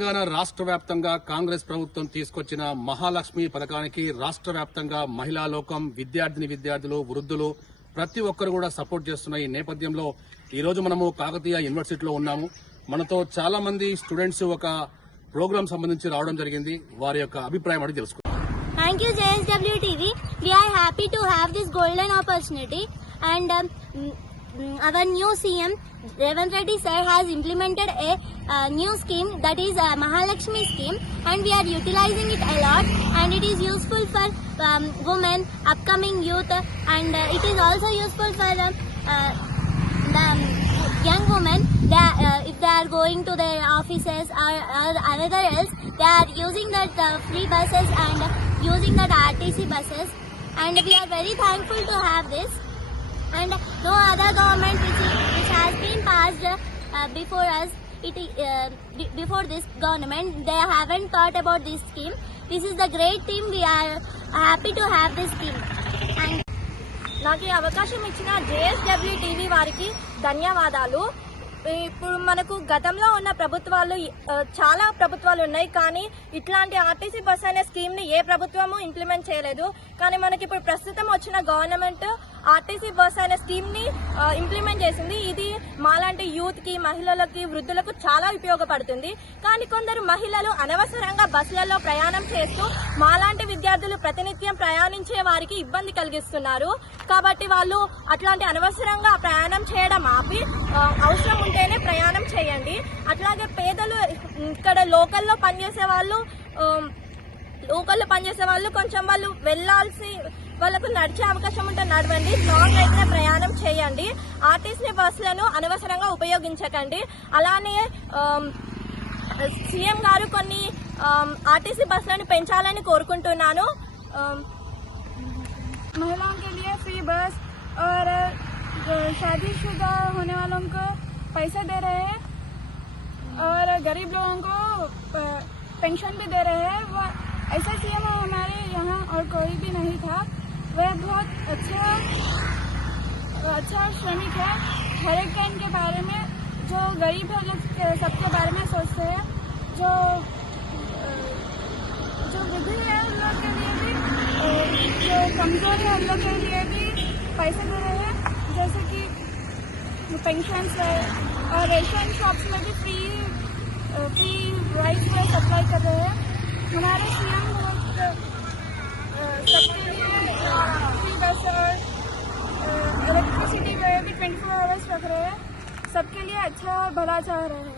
తెలంగాణ రాష్ట్ర వ్యాప్తంగా కాంగ్రెస్ ప్రభుత్వం తీసుకొచ్చిన మహాలక్ష్మి పథకానికి రాష్ట్ర వ్యాప్తంగా మహిళా లోకం, విద్యార్థులు, వృద్ధులు ప్రతి ఒక్కరు కూడా సపోర్ట్ చేస్తున్న ఈ నేపథ్యంలో ఈ రోజు మనము కాకతీయ యూనివర్సిటీలో ఉన్నాము. మనతో చాలా మంది స్టూడెంట్స్ ఒక ప్రోగ్రామ్ సంబంధించి రావడం జరిగింది. వారి యొక్క అభిప్రాయం అడిగి తెలుసుకుందాం. Thank you, JSW TV. We are happy to have this golden opportunity, and our new CM Revanth Reddy sir has implemented a new scheme, that is Mahalakshmi scheme, and we are utilizing it a lot, and it is useful for women, upcoming youth, and it is also useful for the young women. If they are going to their offices or another else, they are using that free buses and using that RTC buses, and we are very thankful to have this. And no other government which has been passed before us, before this government, they haven't thought about this scheme. This is the great team. We are happy to have this scheme. And నాకు ఈ అవకాశం ఇచ్చిన JSW TV వారికి ధన్యవాదాలు. ఇప్పుడు మనకు గతంలో ఉన్న ప్రభుత్వాలు చాలా ప్రభుత్వాలు ఉన్నాయి, కానీ ఇట్లాంటి ఆర్టీసీ బస్ అనే స్కీమ్ ని ఏ ప్రభుత్వము ఇంప్లిమెంట్ చేయలేదు. కానీ మనకి ఇప్పుడు ప్రస్తుతం వచ్చిన గవర్నమెంట్ ఆర్టీసీ బస్ అనే స్కీమ్ ని ఇంప్లిమెంట్ చేసింది. ఇది మాలాంటి యూత్ కి, మహిళలకి, వృద్ధులకు చాలా ఉపయోగపడుతుంది. కానీ కొందరు మహిళలు అనవసరంగా బస్సులలో ప్రయాణం చేస్తూ మాలాంటి విద్యార్థులు ప్రతినిత్యం ప్రయాణించే వారికి ఇబ్బంది కలిగిస్తున్నారు. కాబట్టి వాళ్ళు అట్లాంటి అనవసరంగా ప్రయాణం చేయడం ఆపి అవసరం ఉంటేనే ప్రయాణం చేయండి. అట్లాగే పేదలు, ఇక్కడ లోకల్లో పనిచేసే వాళ్ళు కొంచెం వాళ్ళు వాళ్ళకు నడిచే అవకాశం ఉంటే నడవండి, లాంగ్ అయితే ప్రయాణం చేయండి. ఆర్టీసీ బస్సులను అనవసరంగా ఉపయోగించకండి. అలానే సీఎం గారు కొన్ని ఆర్టీసీ బస్సులను పెంచాలని కోరుకుంటున్నాను. महिलाओं के लिए फ्री बस और शादीशुदा होने वालों को पैसे दे रहे हैं और गरीब लोगों को पेंशन भी दे रहे हैं. वो ऐसा सीएम हमारे यहाँ और कोई भी नहीं था. वह बहुत अच्छा श्रमिक है. हर एक का इनके बारे में, जो गरीब है लोग सबके बारे में सोचते हैं. जो वृद्ध है उन लोग के लिए भी, जो कमजोर है उन लोग के लिए भी पैसे दे रहे हैं, जैसे कि पेंशन है. और रेशन शॉप्स में भी फ्री राइस में सप्लाई कर रहे हैं. हमारे सीएम सबके लिए फ्री बस और इलेक्ट्रिसिटी में भी 24 आवर्स रख रहे हैं. सबके लिए अच्छा और भला चाह रहे हैं.